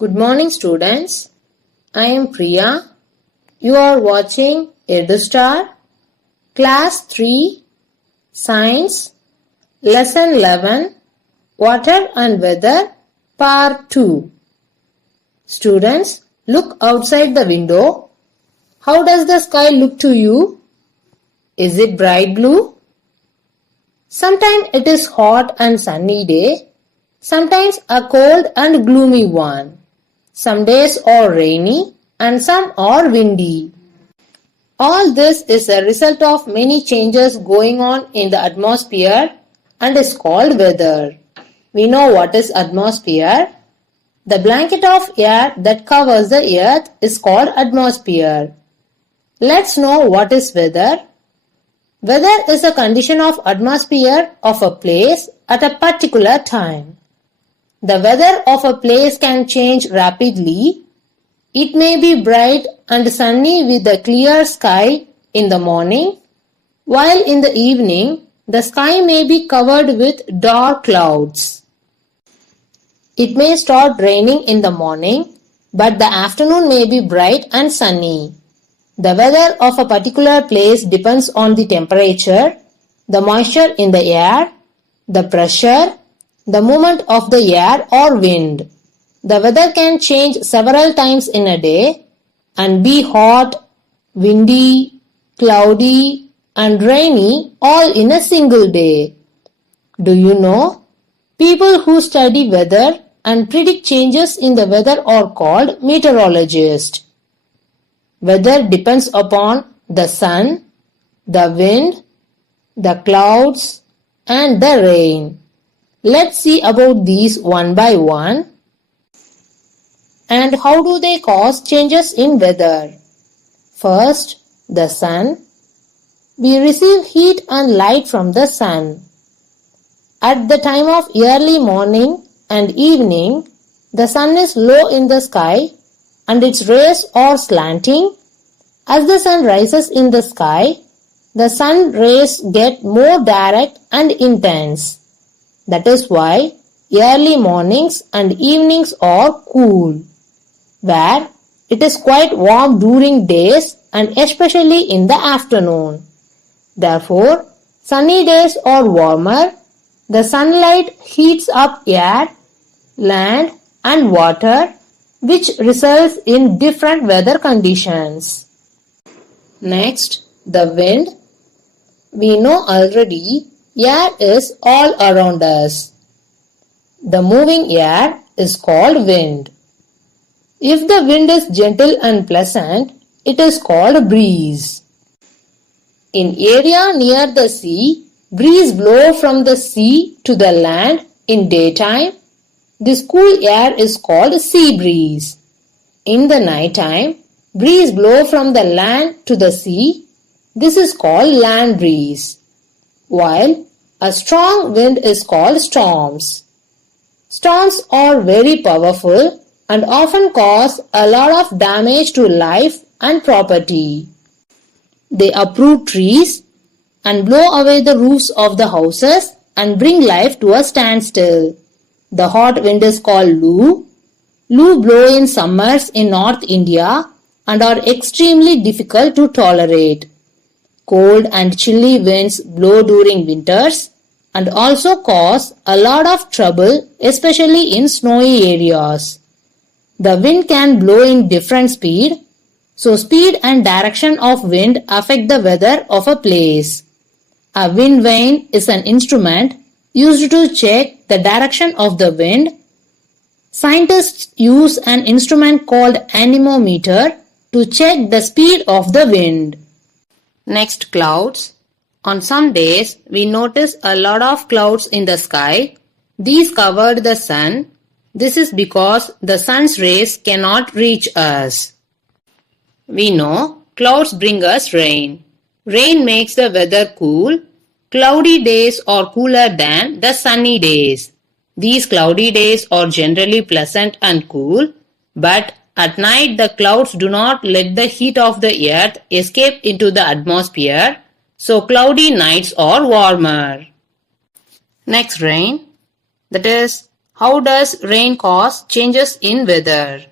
Good morning, students. I am Priya. You are watching EduStar, Class 3, Science, Lesson 11, Water and Weather, Part 2. Students, look outside the window. How does the sky look to you? Is it bright blue? Sometimes it is hot and sunny day. Sometimes a cold and gloomy one. Some days are rainy and some are windy. All this is a result of many changes going on in the atmosphere and is called weather. We know what is atmosphere. The blanket of air that covers the earth is called atmosphere. Let's know what is weather. Weather is a condition of atmosphere of a place at a particular time. The weather of a place can change rapidly. It may be bright and sunny with a clear sky in the morning, while in the evening the sky may be covered with dark clouds. It may start raining in the morning, but the afternoon may be bright and sunny. The weather of a particular place depends on the temperature, the moisture in the air, the pressure, the movement of the air or wind. The weather can change several times in a day and be hot, windy, cloudy and rainy all in a single day. Do you know? People who study weather and predict changes in the weather are called meteorologists. Weather depends upon the sun, the wind, the clouds and the rain. Let's see about these one by one. And how do they cause changes in weather? First, the sun. We receive heat and light from the sun. At the time of early morning and evening, the sun is low in the sky and its rays are slanting. As the sun rises in the sky, the sun rays get more direct and intense. That is why early mornings and evenings are cool, where it is quite warm during days and especially in the afternoon. Therefore, sunny days are warmer. The sunlight heats up air, land and water, which results in different weather conditions. Next, the wind. We know already air is all around us. The moving air is called wind. If the wind is gentle and pleasant, it is called breeze. In area near the sea, breeze blow from the sea to the land in daytime. This cool air is called sea breeze. In the night time, breeze blow from the land to the sea. This is called land breeze. While a strong wind is called storms. Storms are very powerful and often cause a lot of damage to life and property. They uproot trees and blow away the roofs of the houses and bring life to a standstill. The hot wind is called Loo. Loo blow in summers in North India and are extremely difficult to tolerate. Cold and chilly winds blow during winters and also cause a lot of trouble, especially in snowy areas. The wind can blow in different speed, so speed and direction of wind affect the weather of a place. A wind vane is an instrument used to check the direction of the wind. Scientists use an instrument called anemometer to check the speed of the wind. Next, clouds. On some days, we notice a lot of clouds in the sky. These covered the sun. This is because the sun's rays cannot reach us. We know clouds bring us rain. Rain makes the weather cool. Cloudy days are cooler than the sunny days. These cloudy days are generally pleasant and cool, but at night the clouds do not let the heat of the earth escape into the atmosphere, so cloudy nights are warmer. Next, rain. That is, How does rain cause changes in weather?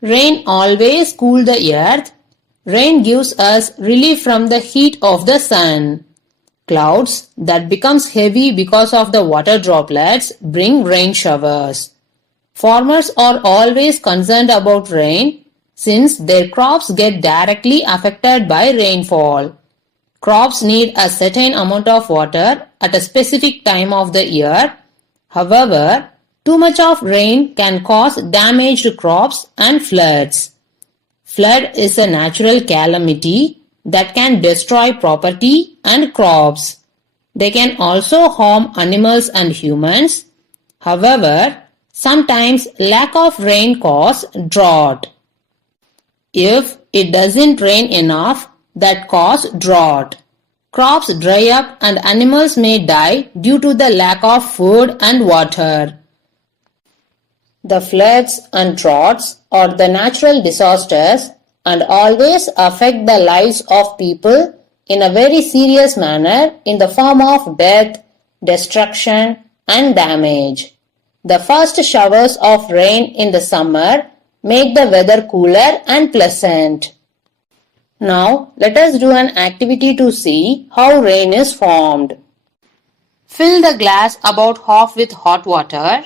Rain always cools the earth. Rain gives us relief from the heat of the sun. Clouds that becomes heavy because of the water droplets bring rain showers. Farmers are always concerned about rain since their crops get directly affected by rainfall. Crops need a certain amount of water at a specific time of the year. However, too much of rain can cause damaged crops and floods. Flood is a natural calamity that can destroy property and crops. They can also harm animals and humans. However, sometimes lack of rain causes drought. If it doesn't rain enough, that causes drought. Crops dry up and animals may die due to the lack of food and water. The floods and droughts are the natural disasters and always affect the lives of people in a very serious manner in the form of death, destruction, and damage. The first showers of rain in the summer make the weather cooler and pleasant. Now, let us do an activity to see how rain is formed. Fill the glass about half with hot water.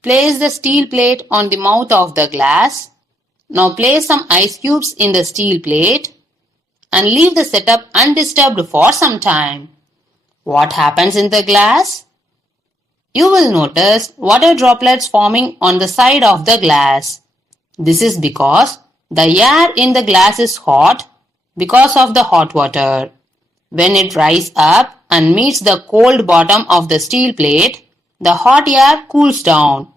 Place the steel plate on the mouth of the glass. Now place some ice cubes in the steel plate and leave the setup undisturbed for some time. What happens in the glass? You will notice water droplets forming on the side of the glass. This is because the air in the glass is hot because of the hot water. When it rises up and meets the cold bottom of the steel plate, the hot air cools down.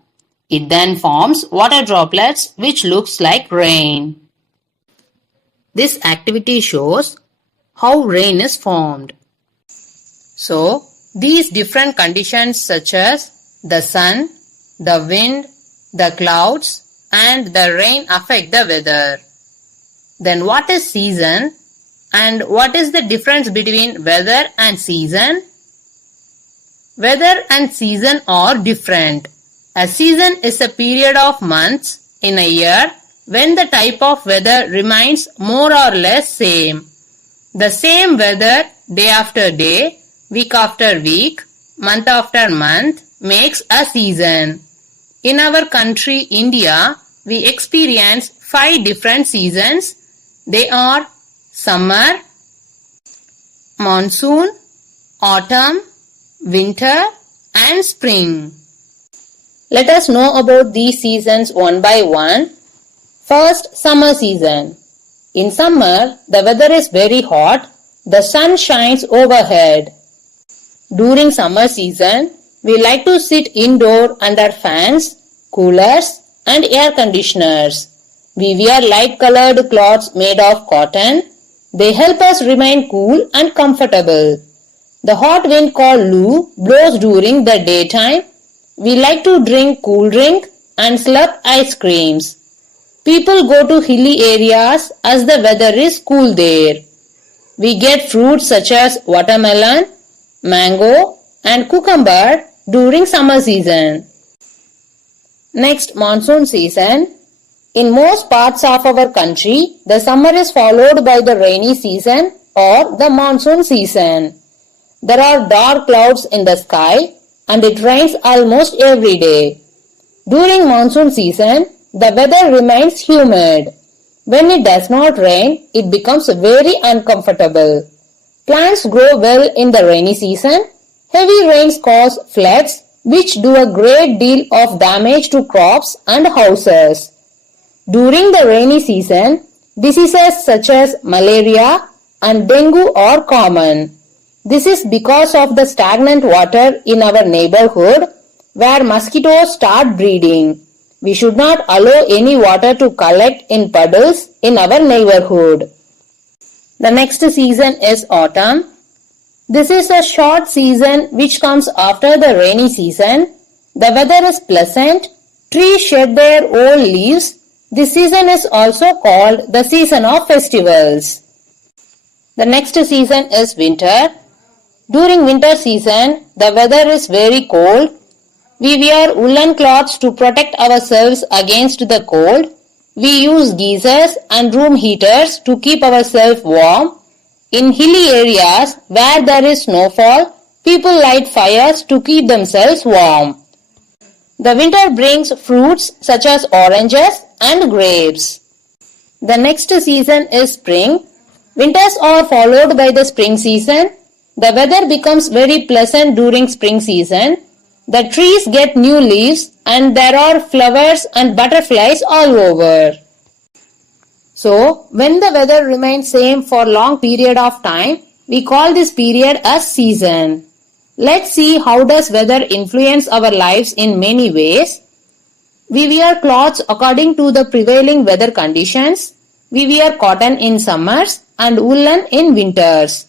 It then forms water droplets which looks like rain. This activity shows how rain is formed. So, these different conditions such as the sun, the wind, the clouds and the rain affect the weather. Then what is season and what is the difference between weather and season? Weather and season are different. A season is a period of months in a year when the type of weather remains more or less same. The same weather day after day, week after week, month after month makes a season. In our country India, we experience 5 different seasons. They are summer, monsoon, autumn, winter and spring. Let us know about these seasons one by one. First, summer season. In summer, the weather is very hot. The sun shines overhead. During summer season, we like to sit indoor under fans, coolers and air conditioners. We wear light-colored clothes made of cotton. They help us remain cool and comfortable. The hot wind called Loo blows during the daytime. We like to drink cool drink and slurp ice creams. People go to hilly areas as the weather is cool there. We get fruits such as watermelon, mango and cucumber during summer season. Next, monsoon season. In most parts of our country, the summer is followed by the rainy season or the monsoon season. There are dark clouds in the sky and it rains almost every day. During monsoon season, the weather remains humid. When it does not rain, it becomes very uncomfortable. Plants grow well in the rainy season. Heavy rains cause floods which do a great deal of damage to crops and houses. During the rainy season, diseases such as malaria and dengue are common. This is because of the stagnant water in our neighborhood where mosquitoes start breeding. We should not allow any water to collect in puddles in our neighborhood. The next season is autumn. This is a short season which comes after the rainy season. The weather is pleasant. Trees shed their old leaves. This season is also called the season of festivals. The next season is winter. During winter season, the weather is very cold. We wear woolen cloths to protect ourselves against the cold. We use geysers and room heaters to keep ourselves warm. In hilly areas where there is snowfall, people light fires to keep themselves warm. The winter brings fruits such as oranges and grapes. The next season is spring. Winters are followed by the spring season. The weather becomes very pleasant during spring season. The trees get new leaves and there are flowers and butterflies all over. So, when the weather remains same for long period of time, we call this period as season. Let's see how does weather influence our lives in many ways. We wear clothes according to the prevailing weather conditions. We wear cotton in summers and woolen in winters.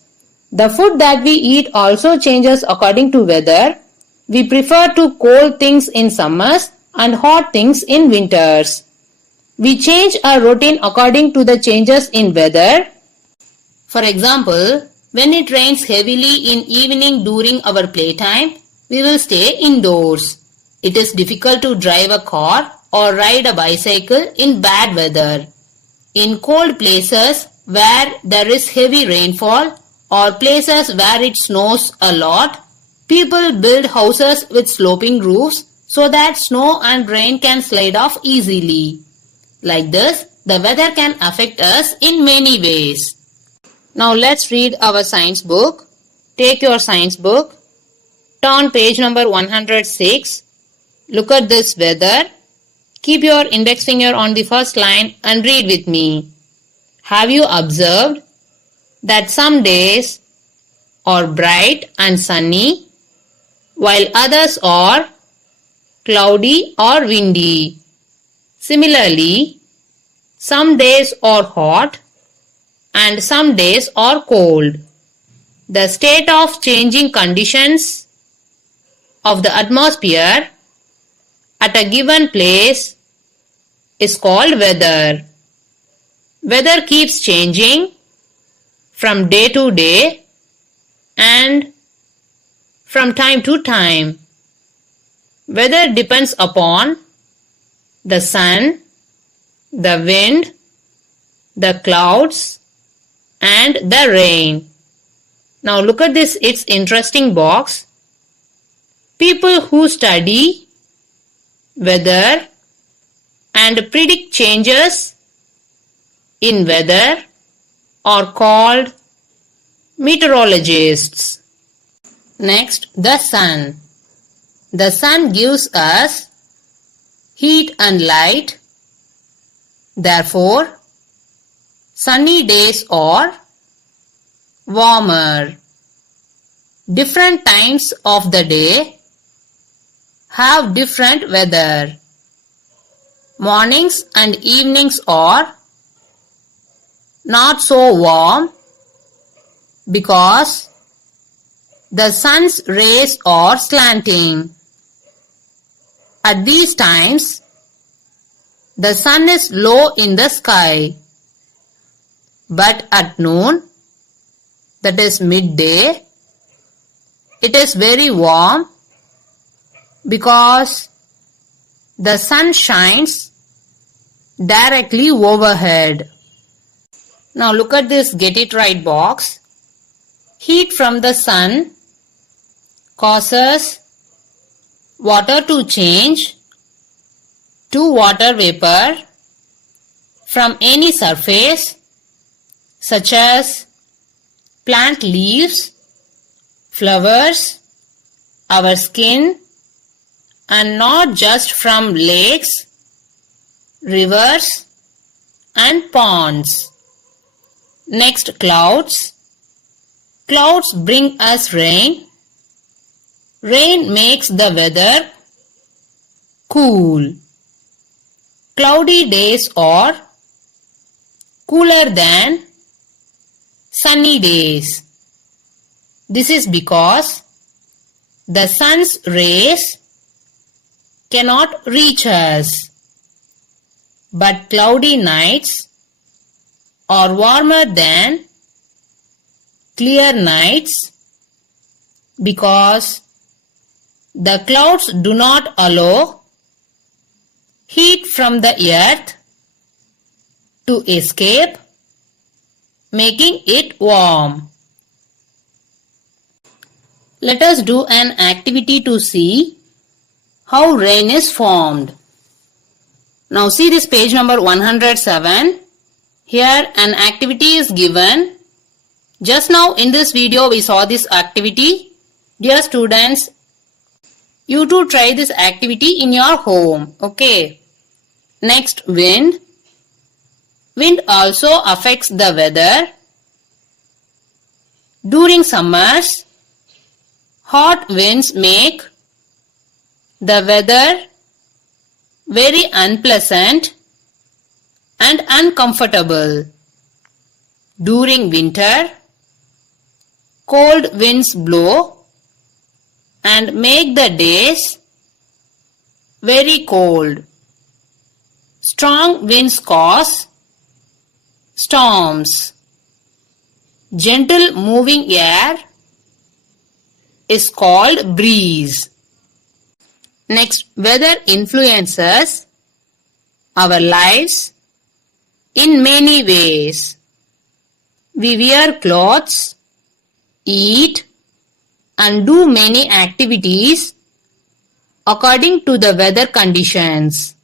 The food that we eat also changes according to weather. We prefer to cold things in summers and hot things in winters. We change our routine according to the changes in weather. For example, when it rains heavily in evening during our playtime, we will stay indoors. It is difficult to drive a car or ride a bicycle in bad weather. In cold places where there is heavy rainfall or places where it snows a lot, people build houses with sloping roofs so that snow and rain can slide off easily. Like this, the weather can affect us in many ways. Now let's read our science book. Take your science book. Turn page number 106. Look at this weather. Keep your index finger on the first line and read with me. Have you observed that some days are bright and sunny while others are cloudy or windy? Similarly, some days are hot and some days are cold. The state of changing conditions of the atmosphere at a given place is called weather. Weather keeps changing from day to day and from time to time. Weather depends upon the sun, the wind, the clouds, and the rain. Now look at this, it's interesting box. People who study weather and predict changes in weather are called meteorologists. Next, the sun. The sun gives us heat and light. Therefore, sunny days are warmer. Different times of the day have different weather. Mornings and evenings are not so warm because the sun's rays are slanting. At these times, the sun is low in the sky. But at noon, that is midday, it is very warm because the sun shines directly overhead. Now look at this get it right box. Heat from the sun causes water to change to water vapor from any surface such as plant leaves, flowers, our skin, and not just from lakes, rivers, and ponds. Next, clouds. Clouds bring us rain. Rain makes the weather cool. Cloudy days are cooler than sunny days. This is because the sun's rays cannot reach us. But cloudy nights are warmer than clear nights because The clouds do not allow heat from the earth to escape, making it warm. Let us do an activity to see how rain is formed. Now see this page number 107. Here an activity is given. Just now in this video we saw this activity. Dear students, you too try this activity in your home. Okay. Next, wind. Wind also affects the weather. During summers, hot winds make the weather very unpleasant and uncomfortable. During winter, cold winds blow and make the days very cold. Strong winds cause storms. Gentle moving air is called breeze. Next, weather influences our lives in many ways. We wear clothes, eat, and do many activities according to the weather conditions.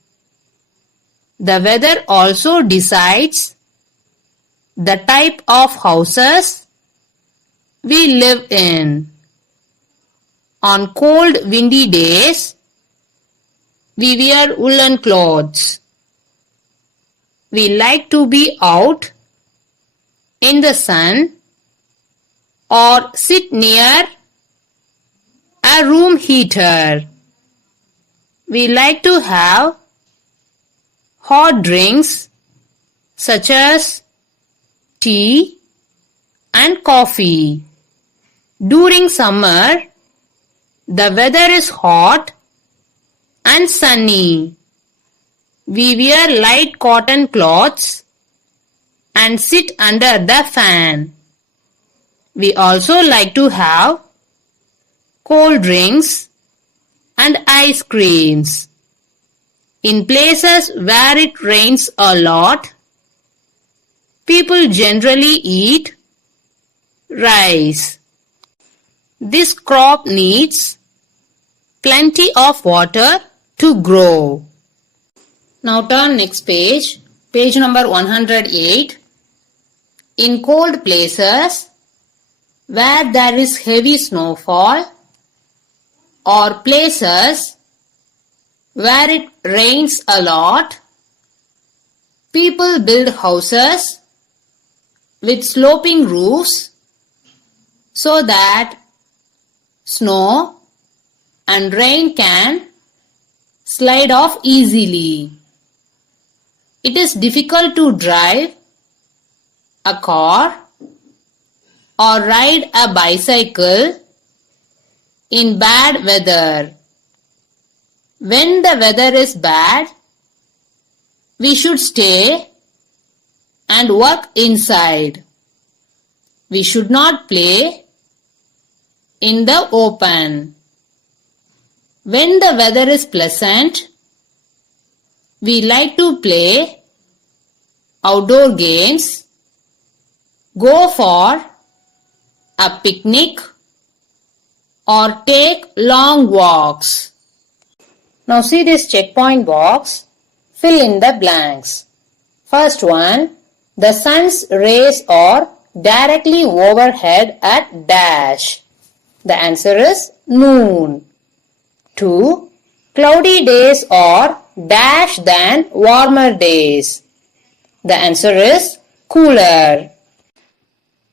The weather also decides the type of houses we live in. On cold, windy days, we wear woolen clothes. We like to be out in the sun or sit near a room heater. We like to have hot drinks such as tea and coffee. During summer, the weather is hot and sunny. We wear light cotton clothes and sit under the fan. We also like to have cold drinks and ice creams. In places where it rains a lot, people generally eat rice. This crop needs plenty of water to grow. Now turn next page, page number 108. In cold places where there is heavy snowfall or places where it rains a lot, people build houses with sloping roofs so that snow and rain can slide off easily. It is difficult to drive a car or ride a bicycle in bad weather. When the weather is bad, we should stay and work inside. We should not play in the open. When the weather is pleasant, we like to play outdoor games, go for a picnic, or take long walks. Now see this checkpoint box. Fill in the blanks. First one, the sun's rays are directly overhead at dash. The answer is noon. 2. Cloudy days are dash than warmer days. The answer is cooler.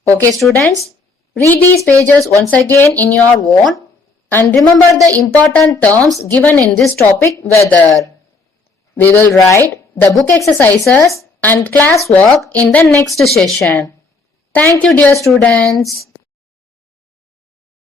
Okay students, read these pages once again in your own and remember the important terms given in this topic weather. We will write the book exercises and classwork in the next session. Thank you dear students.